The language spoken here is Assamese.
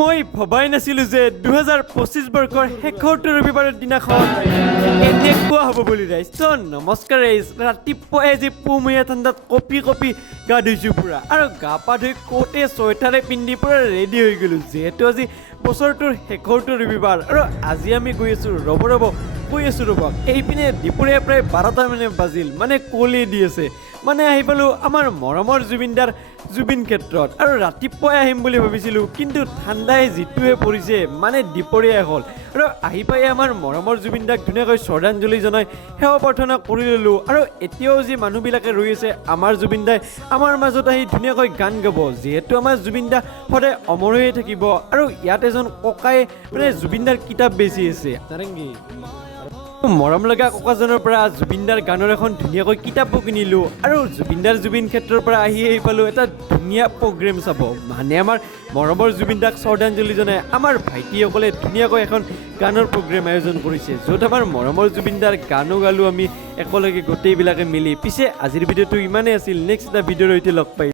মই ভবাই নাছিলো যে 2025 বৰ্ষৰ শেষৰটো ৰবিবাৰৰ দিনাখন এনেকুৱা হ'ব বুলি ৰাইজ। নমস্কাৰ ৰাইজ, ৰাতিপুৱাই আজি পুমহীয়া ঠাণ্ডাত কপি গা ধুইছোঁ পুৰা, আৰু গা পা ধুই কোটে চুৱেটাৰে পিন্ধি পুৰা ৰেডি হৈ গ'লোঁ, যিহেতু আজি বছৰটোৰ শেষৰটো ৰবিবাৰ। আৰু আজি আমি গৈ আছোঁ ৰ'ব এইপিনে দুপৰীয়া প্ৰায় 12টা মানে বাজিল, মানে কুঁৱলী দি আছে, মানে আহি পালোঁ আমাৰ মৰমৰ জুবিনদাৰ জুবিন ক্ষেত্ৰত। আৰু ৰাতিপুৱাই আহিম বুলি ভাবিছিলোঁ, কিন্তু ঠাণ্ডাই যিটোৱে পৰিছে মানে দুপৰীয়াই হ'ল। আৰু আহি পাই আমাৰ মৰমৰ জুবিনদাক ধুনীয়াকৈ শ্ৰদ্ধাঞ্জলি জনাই সেৱা প্ৰাৰ্থনা কৰি ল'লোঁ। আৰু এতিয়াও যি মানুহবিলাকে ৰৈ আছে আমাৰ জুবিনদাই আমাৰ মাজত আহি ধুনীয়াকৈ গান গাব, যিহেতু আমাৰ জুবিনদা সদায় অমৰ হৈয়ে থাকিব। আৰু ইয়াত এজন ককাই মানে জুবিনদাৰ কিতাপ বেচি আছে, মৰম লগা ককাজনৰ পৰা জুবিনদাৰ গানৰ এখন ধুনীয়াকৈ কিতাপো কিনিলোঁ। আৰু জুবিনদাৰ জুবিন ক্ষেত্ৰৰ পৰা আহি পালোঁ এটা ধুনীয়া প্ৰগ্ৰেম চাব, মানে আমাৰ মৰমৰ জুবিনদাক শ্ৰদ্ধাঞ্জলি জনাই আমাৰ ভাইটিসকলে ধুনীয়াকৈ এখন গানৰ প্ৰগ্ৰেম আয়োজন কৰিছে, য'ত আমাৰ মৰমৰ জুবিনদাৰ গানো গালোঁ আমি একেলগে গোটেইবিলাকে মিলি। পিছে আজিৰ ভিডিঅ'টো ইমানেই আছিল, নেক্সট এটা ভিডিঅ'ৰ সৈতে লগ পাই।